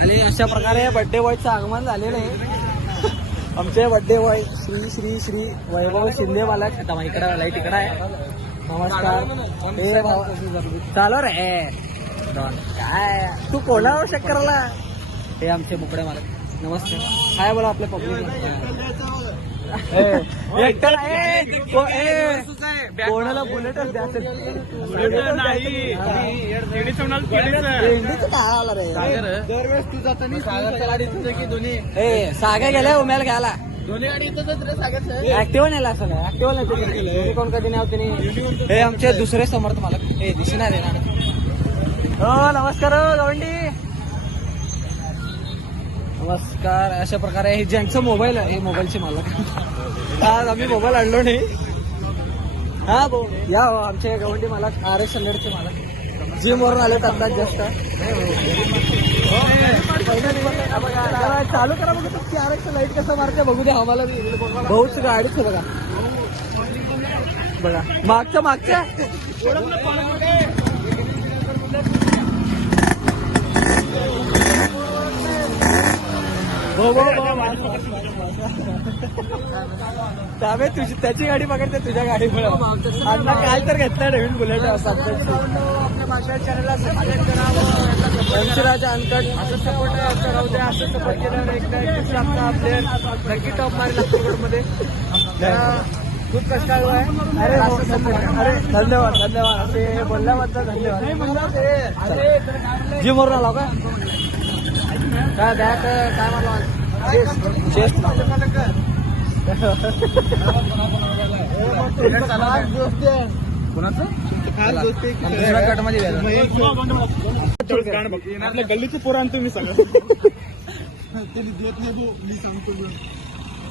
आणि अशा प्रकारे बर्थडे बॉयचं आगमन झालेलं आहे. आमचे बर्थडे बॉय श्री श्री श्री वैभव शिंदे मला इकडं लाईट इकडं आहे. नमस्कार. हे चालू रे काय तू कोणावर शक्करला. हे आमचे मुकडे मालक. नमस्कार. काय बोला आपल्या पब्लिक कोणाला बुलेटच द्या. दरवेळेस तू जाताना सागरच्या गाडीत की दोन्ही सागा गेलाय उम्याला घ्यायला. दोन्ही गाडी इथंच रे सागरचं. ऍक्टिव्ह नेला असं ऍक्टिव्ह नाही कोण कधी नाही होते. हे आमचे दुसरे समर्थ मालक. हे दिसणार आहे ना. हो नमस्कार गवंडी. नमस्कार. अशा प्रकारे हे ज्यांचं मोबाईल आहे हे मोबाईलचे मालक. आज आम्ही मोबाईल आणलो नाही. हा भाऊ या हो आमचे गवंडी मालक RS 100चे मालक. जिम वरून आले आता जास्त. चालू करा बघा तुमची RS लाईट कसं मारते बघू द्या आम्हाला. भाऊच गाडीच बघा बघा मागच्या त्यामुळे तुझी त्याची गाडी पकडते तुझ्या गाडी अण्णा काय तर घेतलं नवीन बुलेट. आपल्या भाषा चॅनलला सबस्क्राईब करावं. वंशराजा अनकट असं सपोर्ट राहू द्या. असं सपोर्ट केल्यावर एकदा आपले नक्की टॉप मारेल मध्ये. खूप कष्टाळू आहे. अरे धन्यवाद धन्यवाद असे बोलल्याबद्दल धन्यवाद. जिमवरून आला का काय बॅट काय म्हणलं चेस्ट आपल्या गल्लीचे पोरं आणतो मी सगळं.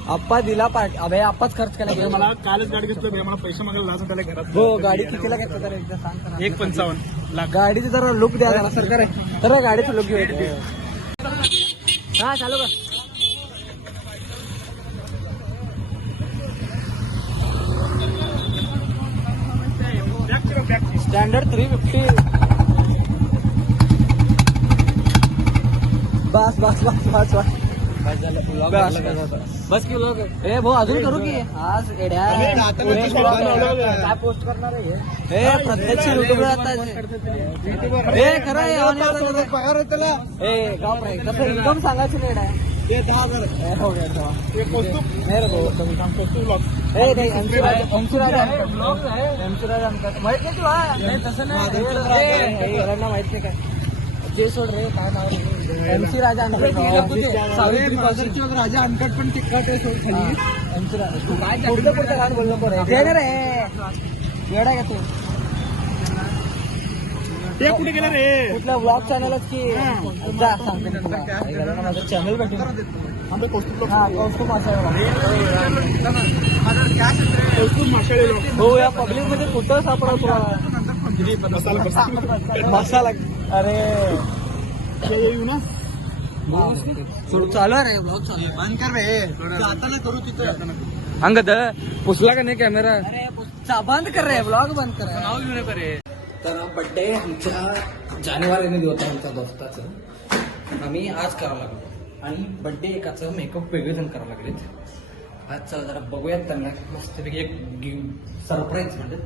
आप्पा दिला अभय आप्पाच खर्च केला. मला कालच गाडी घेतलं मला पैसे मागायला लाजून त्याला घरात. हो गाडी कितीला घेतलं तर एकदा सांग. 1.55 लाख. गाडीचं जरा लुक द्या जरा सरकार आहे तर गाडीचं लुक घेऊ. हा चालू का. स्टँडर्ड 350. बस बस बस बस बस की लोक. हे भाऊ अजून करू की आज एड्या काय पोस्ट करणार आहे. हे प्रत्यक्ष युट्यूबला आता हे खरं आहे. पगार आहे त्याला. हे गाव कसं इन्कम सांगायचं नाही एड्या. 10,000 माहित नाही तुला. तसं नाही माहित नाही काय जे सोड रे काय नाव MC राजा अनकट. राजा अनकट पण तिकट आहे सोड खाली. MC राजा काय पुढचं लहान बोललो बरं रे एवढा का तू. ते कुठे गेलं रे. कुठल्या ब्लॉग चॅनलच की जा सांगते तुला. माझं चॅनल भेटून कौस्तुभ माशाळे. हो या पब्लिक मध्ये कुठं सापडा तुला मसाला. अरे येऊ ना चालू आहे ब्लॉग चालू. बंद कर रे. जाताना करू तिथं. अंगद पुसला का नाही कॅमेरा. अरे बंद कर रे ब्लॉग बंद कर. नाव घेऊ नका रे. तर बड्डे आमच्या जानेवारीमध्ये होता आमच्या दोस्ताचं. आम्ही आज करावं लागलो आणि बड्डे एकाचं मेकअप वेगळे जण करावं लागलेत. आजचा जरा बघूयात त्यांना मस्तपैकी एक सरप्राईज म्हणजे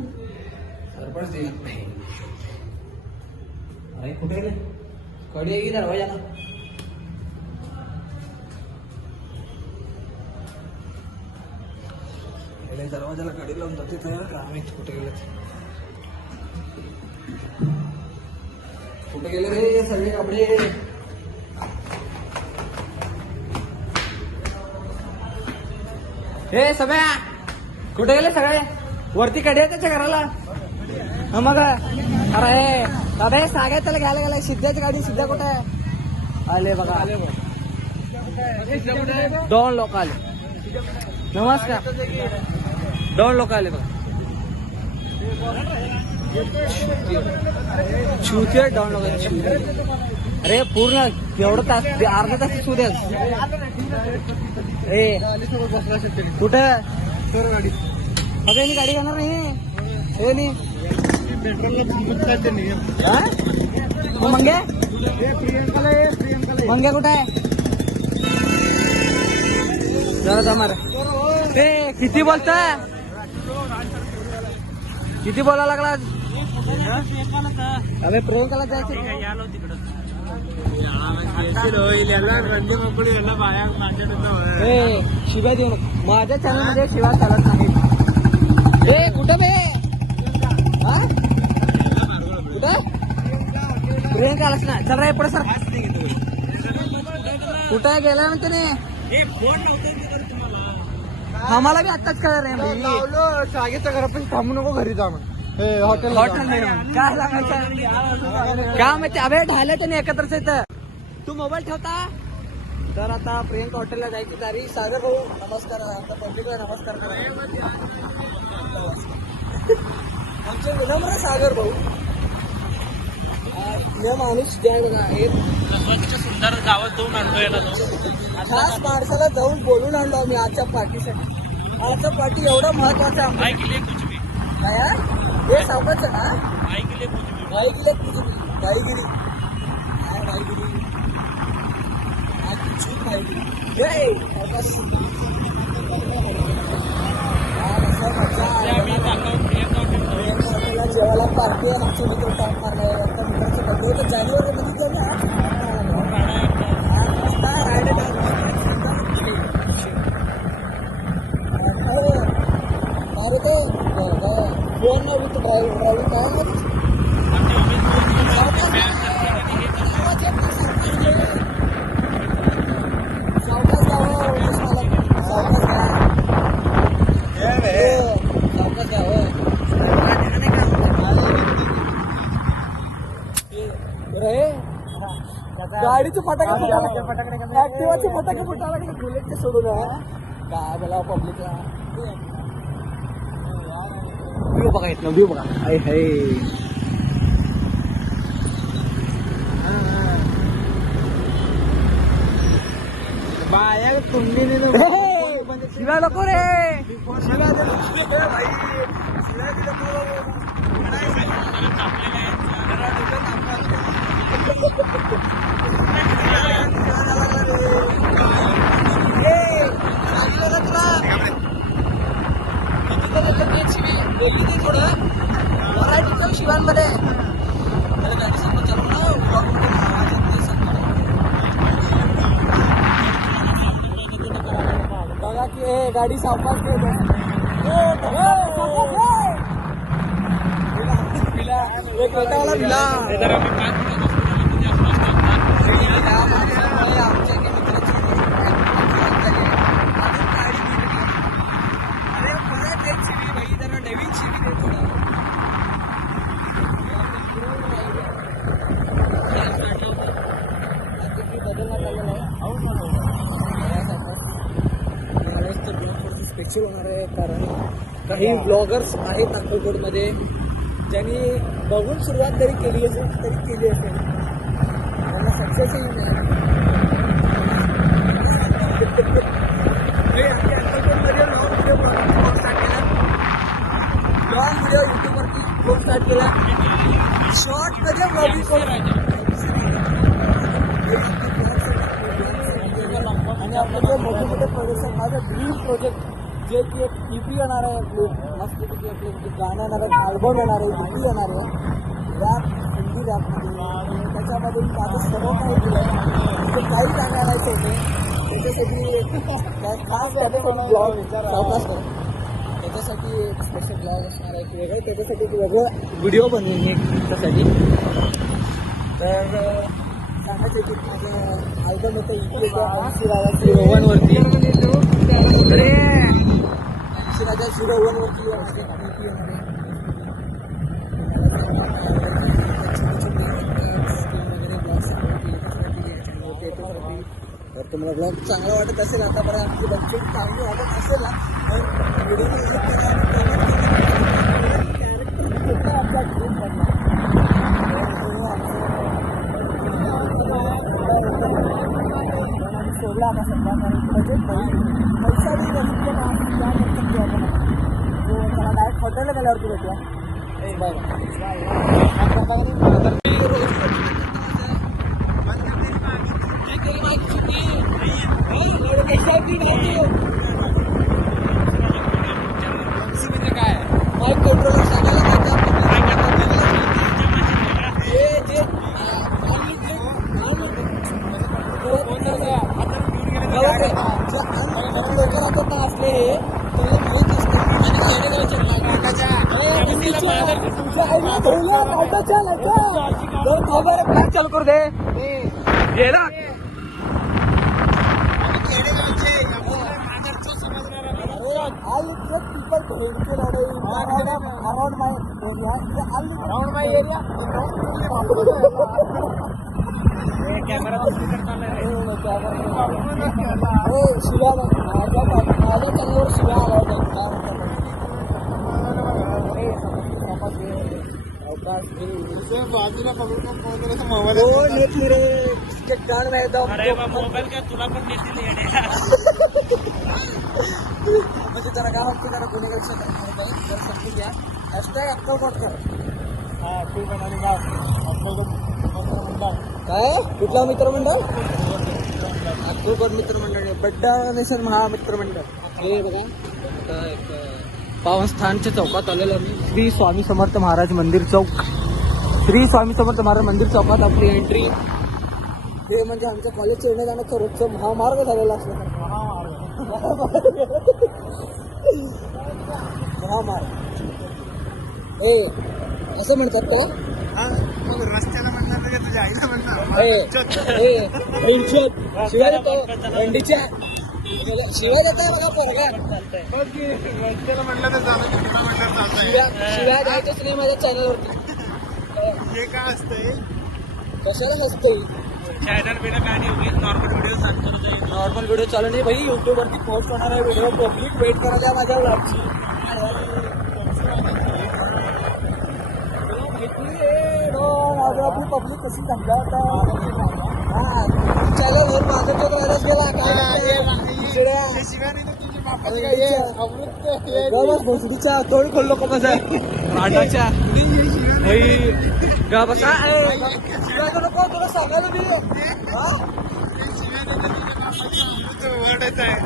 सरप्राईज देण्यात नाही. अरे कुठे गेले कडी आहे की दरवाजाला. दरवाजाला कडी लावून जाते आम्ही कुठे गेले कुठे गेले रे सगळे कपडे. हे सगळ्या कुठे गेले सगळे. वरती कडी आहे त्याच्या घराला. मग अरे अबे सागे त्याला घ्यायला गेला. सिद्ध्याची गाडी. सिद्ध्या कुठे आहे. आले बघा 2 लोक आले. नमस्कार. 2 लोक आले बघा. छुते डाऊन लोक. अरे पूर्ण एवढं तास अर्धा तास सु द्या. ए कुठं गाडी अगं मी गाडी घेणार नाही. हे नाही पेट्रोलला थांबत चालते नियम हा? मग मंग्या प्रियंकाला मंग्या कुठं आहे जरा जमार ते किती बोलताय किती बोलायला लागला अबे प्रियंकाला जायचं शिव्या देऊ नको माझ्या चॅनल मध्ये शिव्या चालत नाही ए कुठं बे हा? कुठं प्रियंकालाच ना चल रे पुढे सर कुठं गेलाय म्हणते ने आम्हाला बी आत्ताच कळलं रे लावलो सागेच्या घरापाशी थांबू नको घरी जा मग हॉटेल हॉटेल नाही म्हणून. काय लागायचं का माहिती अबे ढाले त्याने एकत्रच येतं तू मोबाईल ठेवता तर आता प्रियंका हॉटेलला जायची तारी सागर भाऊ नमस्कार आता पब्लिकला नमस्कार करा आमचे विनम्र सागर भाऊ या माणूस जे आहे बघा हे सुंदर गावात जाऊन आणलोय ना खास माणसाला जाऊन बोलून आणलो आम्ही आजच्या पार्टीसाठी आजचा पार्टी एवढा महत्वाचा आहे ऐकले कुछ भी काय यार? हे सांगायचं ना ऐकले कुछ भी गाईगिरी गाईगिरी काय गाईगिरी जय जेवायला पार्टी आहे आमचे मित्र काम मारणार मित्राचं बर्थडे होतं जानेवारी मध्ये फोन ना विथ ड्रायव्हिंग काय सावकाश गावं सावकाश गावं गाडीचे फटाके ऍक्टिवाचे फटाके फुटायला लागले बुलेटचे सोडून काय बोला पब्लिकला व्ह्यू बघा येत ना व्ह्यू बघा हाय हाय बाया तुम्ही शिव्या नको रे शिव्या भाई मराठीच्या शिवांमध्ये बघा की हे गाडी सावकाश एक वेटावाला दिला स्पेशल होणार आहे कारण काही ब्लॉगर्स आहेत अक्कलकोटमध्ये ज्यांनी बघून सुरुवात जरी केली असेल तरी केली असेल त्यांना सक्सेसही नाही अक्कलकोटमध्ये लॉंग व्हिडिओ स्टार्ट केला लॉंग व्हिडिओ युट्यूबवरती ब्लॉग स्टार्ट केला शॉर्टमध्ये ब्लॉगिंग आणि आपले जे मोठे मोठे प्रोजेक्ट माझं ड्रीम प्रोजेक्ट जे की एक EP येणार आहे आपली मस्तपैकी आपले गाणं येणार आहे अल्बम येणार आहे EP येणार आहे रॅप हिंदी रॅपमध्ये आणि त्याच्यामध्ये माझं सर्व काही दिलं तिथे काही गाणं आणायचं होते त्याच्यासाठी खास त्याच्यासाठी ब्लॉग सावकाश करा त्याच्यासाठी एक स्पेशल ब्लॉग असणार आहे वेगळं त्याच्यासाठी एक वेगळं व्हिडिओ बनवेन एक त्याच्यासाठी तर सांगायचं की माझं अल्बम होतं EP 01 वरती राजा 01 वरती तर तुम्हाला ब्लॉग चांगला वाटत असेल आतापर्यंत आमची बच्चून चांगली वाटत असेल ना तर व्हिडिओ कॅरेक्टर आमच्या सोडला आता सध्या बजेट पैसा जो त्याला डायरेक्ट हॉटेलला गेल्यावरती भेटूया चल करू दे गेला बाजूला पकडून मोबाईल काय तुला पण देतील येड्या. म्हणजे जरा काय वाटतं जरा गुन्हेगार क्षेत्रात समजून घ्या. हॅशटॅग अक्कलकोट कर. काय कुठला मित्रमंडळ? अक्कलकोट मित्रमंडळ, बड्डा नेशन महामित्रमंडळ. हे बघा आता एक पावन स्थानच्या चौकात आलेलो मी. श्री स्वामी समर्थ महाराज मंदिर चौक. श्री स्वामी समर्थ महाराज मंदिर चौकात आपली एंट्री. हे म्हणजे आमच्या कॉलेजच्या येण्या जाण्याचं रोजचं महामार्ग झालेला असलं महामार्ग. ए असं म्हणतात का? रस्त्याला म्हणणार का तुझ्या आईला म्हणणार? शिवाय देतो थंडीच्या शिवाय देत आहे बघा पोरगा. रस्त्याला म्हणलं तर झालं, म्हणलं चालतंय. शिवाय द्यायचंच नाही माझ्या चॅनलवरती. हे काय असतंय? कशाला नसते चॅनल बिना काय नाही, नॉर्मल व्हिडिओ सांगतो. नॉर्मल व्हिडिओ चालू नाही भाई. युट्यूब वरती पोस्ट होणार आहे व्हिडिओ. पब्लिक वेट करायला माझ्या व्लॉगची. आपली पब्लिक कशी समजा चॅनलवर माझं तो राहिलाच गेला काय भोसडीच्या तोड खोललो का माझा राटाच्या गा बसा. नको तुला सांगायला मी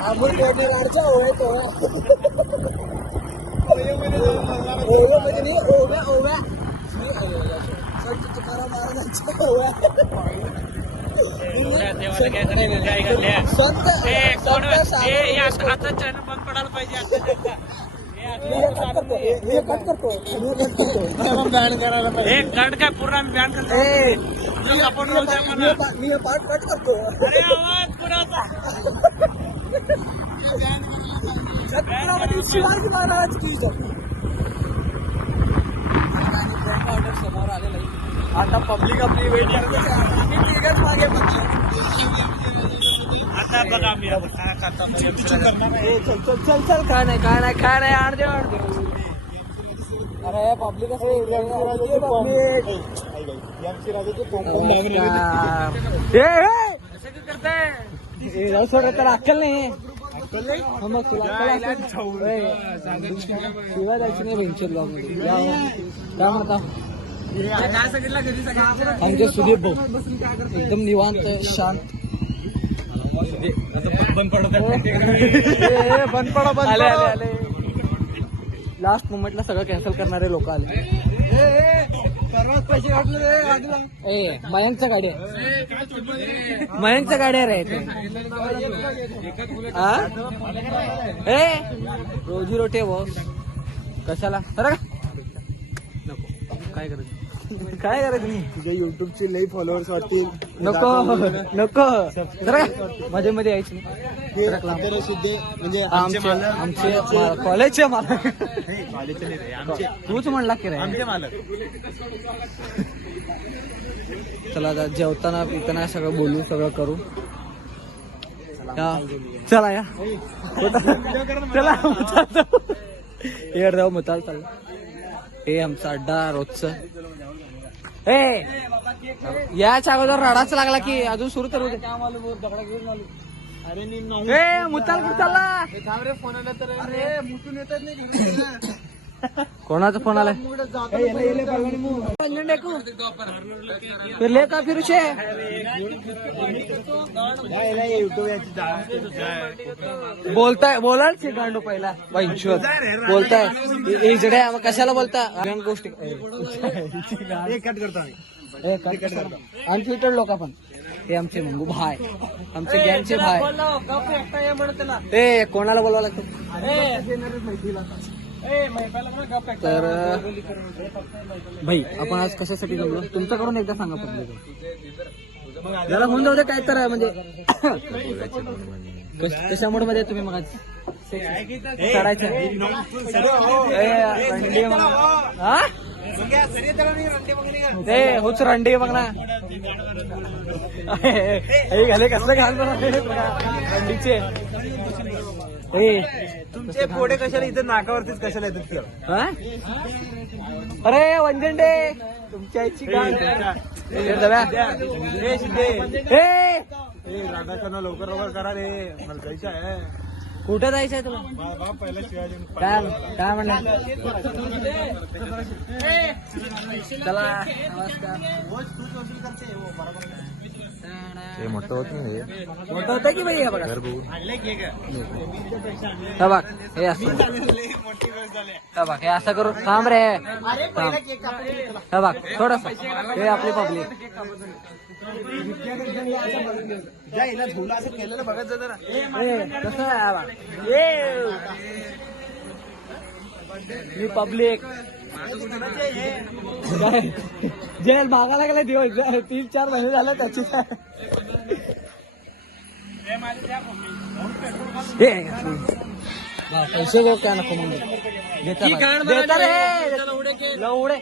अमूल राडच्या ओव्या म्हणजे ओव्या ओव्या संत तुकाराम महाराजांच्या ओव्या. आता चॅनल बंद पडायला पाहिजे. मी कट करतो बॅन करायला पाहिजे. एक गड काय पूर्ण बॅन करतो. मी हे पार्ट कट करतो. अरे आवाज कुणाचा? छत्रपती शिवाजी महाराज की जय. ऑर्डर समोर आलेला आहे. आता पब्लिक आपली वेट करत आहे. आम्ही तिघच मागे बघतो. आता बघा आम्ही काय करता. चल चल चल काय नाही काय नाही काय नाही. आण दे आण दे. अरे पब्लिक त्याला अक्कल नाही. मग तुला शिवाय जायची नाही भेंचर ब्लॉग मध्ये. काय म्हणता काय सांगितलं घरी? आमचे सुदीप भाऊ एकदम निवांत शांत. बंद पडत आले आले आले. लास्ट मोमेंटला सगळं कॅन्सल करणारे लोक आले. पैसे काढले. मयंकच्या गाड्या मयंकच्या गाड्या रे रोजी रोटे बॉस. कशाला सर नको काय करायचं काय करायचं नाही. तुझ्या युट्यूबचे लई फॉलोअर्स वाटतील. नको नको जरा मध्ये मध्ये यायची म्हणजे आमचे कॉलेजचे मालक. कॉलेजचे नाही रे, आमचे. तूच म्हणला की रे आमचे मालक. चला आता जेवताना पिताना सगळं बोलू सगळं करू. चला या चला जाऊ मुताल चालला. हे आमचा अड्डा रोजचं. याच्या अगोदर रडाच लागला की अजून सुरू तर होते. मुताल कुठं चालला? फोन आला तर. अरे मुतून येतात नाही. कोणाचा फोन आलाय फिर लेता फिर उसे बोला गांडू पहिला वैंशवर बोलताय इकडे कशाला बोलता गोष्टी कट करतो आमचे इतर लोक पण हे आमचे मंगू भाई आमचे गँगचे भाई ए कोणाला बोलावं लागतं तर भाई आपण आज कशासाठी जमलो तुमच्याकडून एकदा सांगा पडलं जरा होऊन जाऊ दे काय तर म्हणजे कशा मूड मध्ये तुम्ही मग चढायचं होच रंडी बघ ना घाले कसलं घाल रंडीचे तुमचे पोडे कशाला इथं नाकावरतीच कशाला येतात अरे वंजंडे तुमच्या आईची राधाकरनं लवकर लवकर करा रे मला जायचं आहे कुठं जायचंय तुला पहिला शिवाजी काय म्हणलं चला नमस्कार मोठं होत नाही मोठं होतं की भाई बघा हा बघ हे असं हा बघ हे असं करू थांब रे हा बघ थोडस हे आपली पब्लिक झुला असं केलेलं बघत जा जरा कसं मी पब्लिक जेल मागा लागला दिवस 3-4 महिने झाले त्याची पैसे गो काय नको मग देता रे लवडे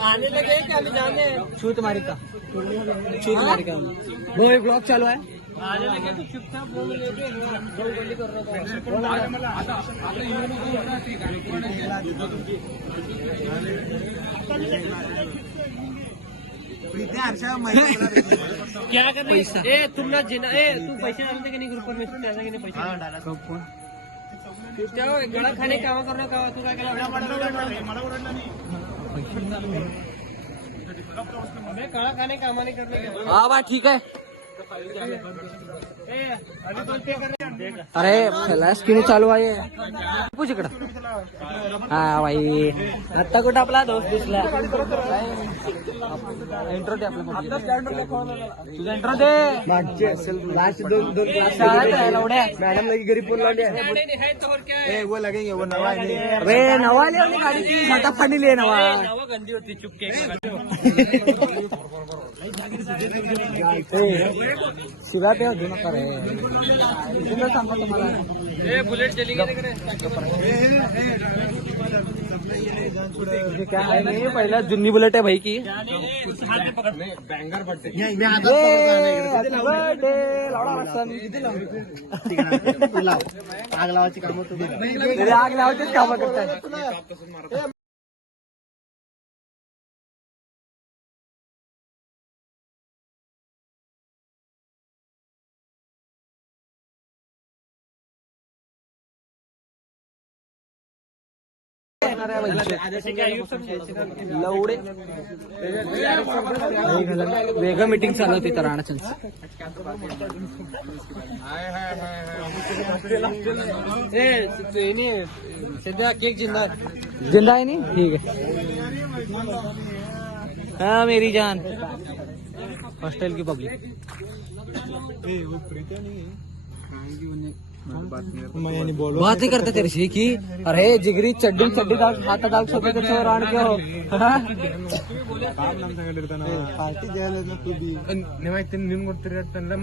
आने लगे क्या अभी जाने छूत मारी का वो एक ब्लॉग चालू है आने लगे तो चुपचाप बोल क्या करना ए तुम ना जिना ए तू पैसे डालते की नहीं ग्रुप में त्याचा की नाही पैसे डाला गळा खाणे काम करू नका तू काय केला काळा खाणे कामाने करणे हा बा ठीक आहे अरे फ्लॅश किती चालू आहे पूछ इकडं हा भाई आता कुठं आपला दोस्त दिसला इंट्रो दे आपला तुझा इंट्रो दे मॅडम लगी घरी फोन लावले वो लगेंगे वो नवा अरे नवा लिहिली गाडीची छाटा फाडी लिहि नवा गंदी होती चुपके शिव्या पे होती नका रे सांगतो तुम्हाला बुलेट चली गई क्या है नहीं पहिला जुन्नी बुलेट आहे भाई की बँगर पडते आग लावायची काम आग लावायचीच कामं करताय लवडे वेगळं मीटिंग चालू होती तर राणाचंच सध्या केक जिंदा जिंदा आहे नी ठीक आहे हाँ मेरी जान हॉस्टल की पब्लिक बात नहीं करता तेरे से कि अरे जिगरी चड्डी डाल हाथ डाल सोते तो राण के हो पार्टी द्यायला ನೀನ್ ಕೊಡ್ತಿರ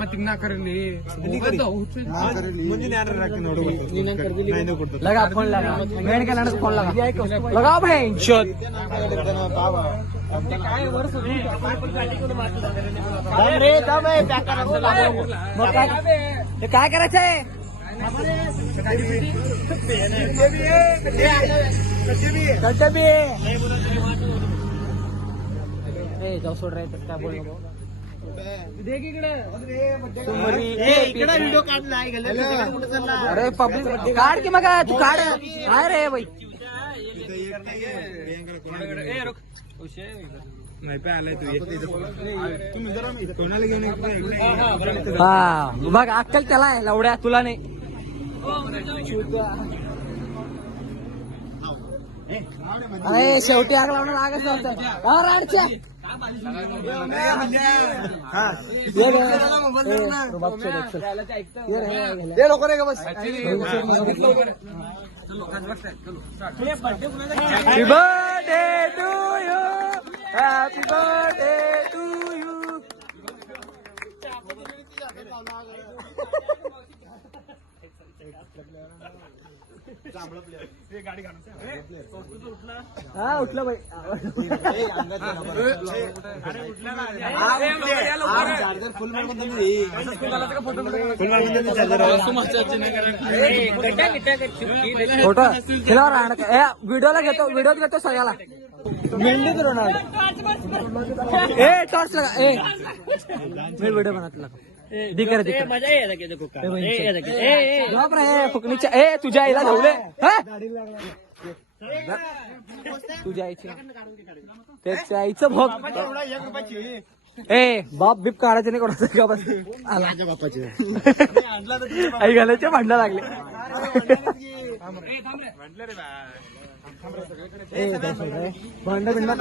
ಮತ್ತೆ ಇನ್ನ ಕರೀಲಿ ಮುಂದಿನ ಯಾರು लगा फोन लगा मेन के लाने फोन लगा लगा भाई शोध काय करायचं आहे जाऊ सोड रहे काय बोल व्हिडिओ काढलाय अरे पब्लिक काढ की मग तू काढ काय रे बाई नाही पे आलाय कोणाला घेऊन हा बघ अक्कल त्याला आहे लवड्या तुला नाही अरे शेवटी आग लावणार आगच नव्हतं राडच्या नको रे का बस Happy birthday to you. Happy birthday to you. हा उठलं बाई फोटो व्हिडिओला व्हिडिओत घेतो सगळ्याला मेंढीत रोनाल्डो ए टॉर्च लगा ए मी व्हिडिओ बनत लगा दिकर फुकणीच्या ए तुझ्या आईला धवले तुझ्या आईची त्याच्या आईचं भोग ए बाप बीप काढायचे नाही कोणाचं का बस आई घालायचे भांडणं लागले भांडण बिंड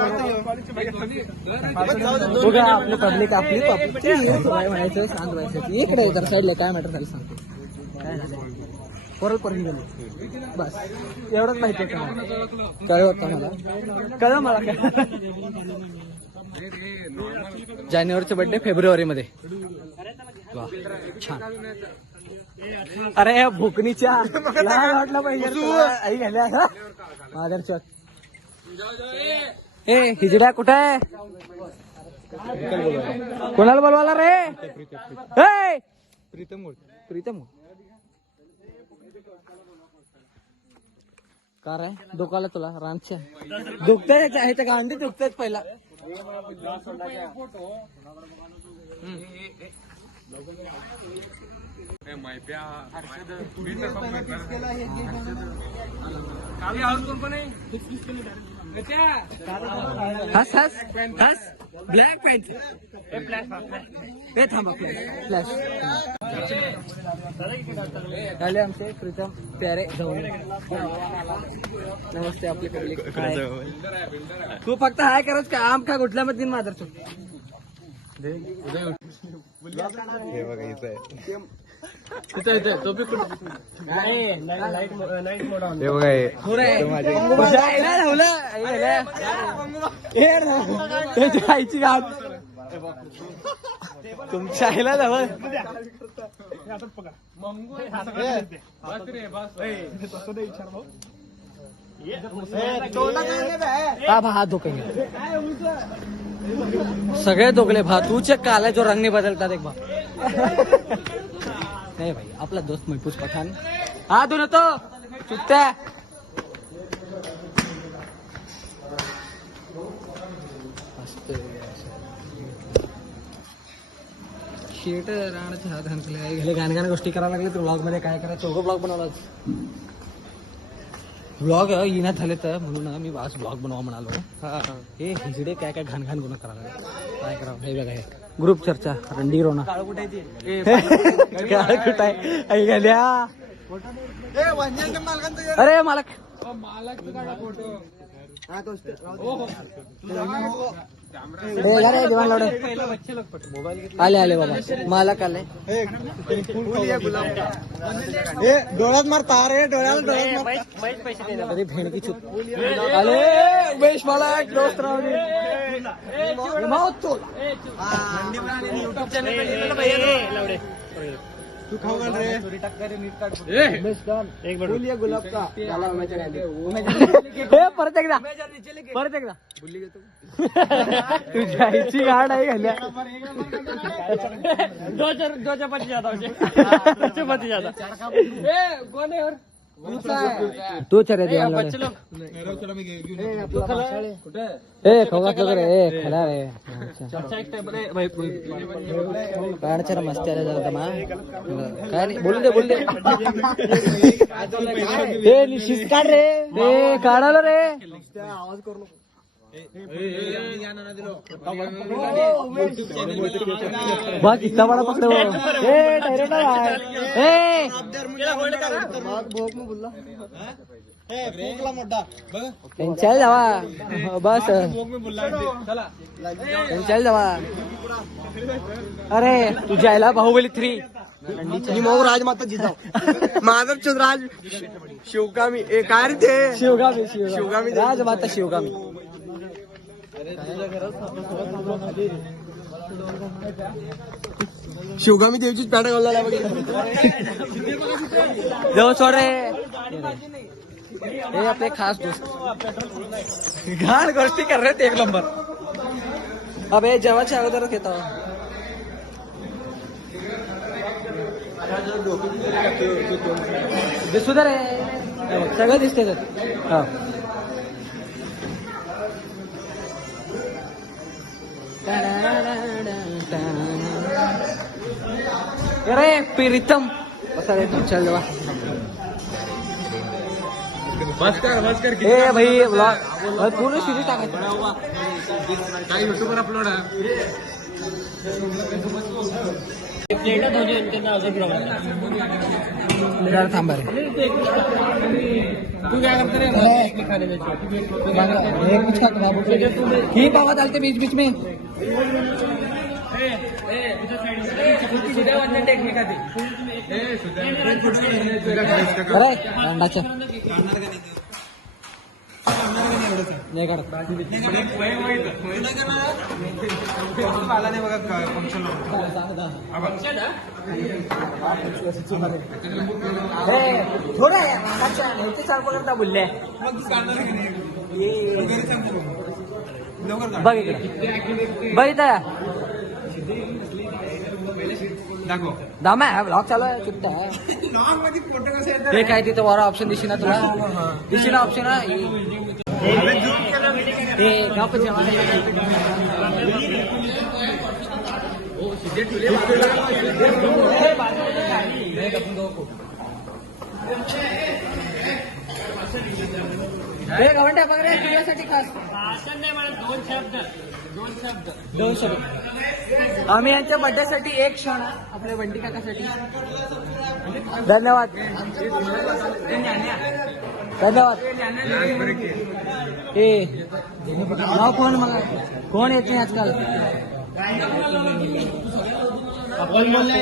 बघा आपली पब्लिक आपली म्हणायचं शांत व्हायचं इकडे तर साईडला काय मॅटर झालं सांगतो काय झालं परत गेलो बस एवढंच माहिती कळलं होतं मला कळलं मला काय जानेवारीचा बर्थडे फेब्रुवारीमध्ये वा छान अरे भुकणीच्या वाटलं पाहिजे आई घाल्या मादरच्या ए हिजड्या कुठं आहे कोणाला बोलवाला रे प्रीतम प्रीतम का रे दुखाला तुला रानच्या दुखतंय ह्याच्या गांडी दुखतायत पहिला हस हस हस ब्लॅक पॅन्ट हे थांबा फ्लॅश आले आमचे प्रीतम प्यारे जवळ नमस्ते आपली पब्लिक तू फक्त हाय करत का आम का कुठल्या मध्ये मादर तू आईची गाठ तुमच्या आईला जावं हात धोके सगळे दोघले भा तू चेक काला जो रंग नाही बदलतात एक भा नाही भाई आपला दोस्त महफूज पठाण हा तू नव्हतो चुकत्या शेट राहण्याचे हात घालले गाणगाणं गोष्टी करायला लागले तर ब्लॉग मध्ये काय करा चौघं ब्लॉग बनवला ब्लॉग येण्यात झाले तर म्हणून मी आज ब्लॉग बनवा म्हणालो हे हिजडे काय काय घाण घाण गुन्हा करायला काय करावं हे बघा हे ग्रुप चर्चा रंडी रोना काळ कुठाय आई घाल्या अरे मालक आले आले बाबा मालक आले डोळ्यात मारता रे डोळ्याला अरे भेणकी चुप आले उमेश मालक दोस्त रावले तू खाऊ घाल रे गुलाब का परत एकदा बुल्ली घेतो तुझ्या आईची गाड आहे घाल्या दो चपाती जाता कोण आहे तू चल रे खवगातलं रे खला रे काढच्या मस्ती आल्या जरा मा काय नाही बोलू दे हे निश्चित काढ रे हे काढायला रे आवाज करू नको बघ इतना बड़ा पकड़े वो चल जावा बस चल जावा अरे तुझ्या आईला बाहुबली 3 मऊ राजमाता जिजाऊ माधव राज शिवगामी काय रे ते शिवगामी राजमाता शिवगामी शिवगामी देवीचीच पॅट घालला जाऊ सोड रे हे आपले खास दोस्त घाण गोष्टी कर रहे थे 1 नंबर अबे जेवाच्या अगोदरच येतो दिसू दे रे सगळं दिसते हा अरे प्रीतम बसा रे तू चल वा बस कर ए भाई ब्लॉग पूर्ण सिरीज टाकायचं काय युट्यूबवर अपलोड आहे जरा थांबा रे तू क्या करते रे खाने में कुछ का ही बाबा डालते बीच में अरे अंडाच्या नाही काढत थोडा करता बोलले बघ इकडे बघ इथं दामा आहे ब्लॉग चालू आहे सुट्टा हे काय तिथं वर ऑप्शन दिशी ना तुला दिशी ना ऑप्शन तुझ्यासाठी खास दोन शब्द आम्ही यांच्या बर्थडेसाठी 1 क्षण आपल्या बंटी काकासाठी धन्यवाद हे नाव कोण येत नाही आजकाल आपण बोलले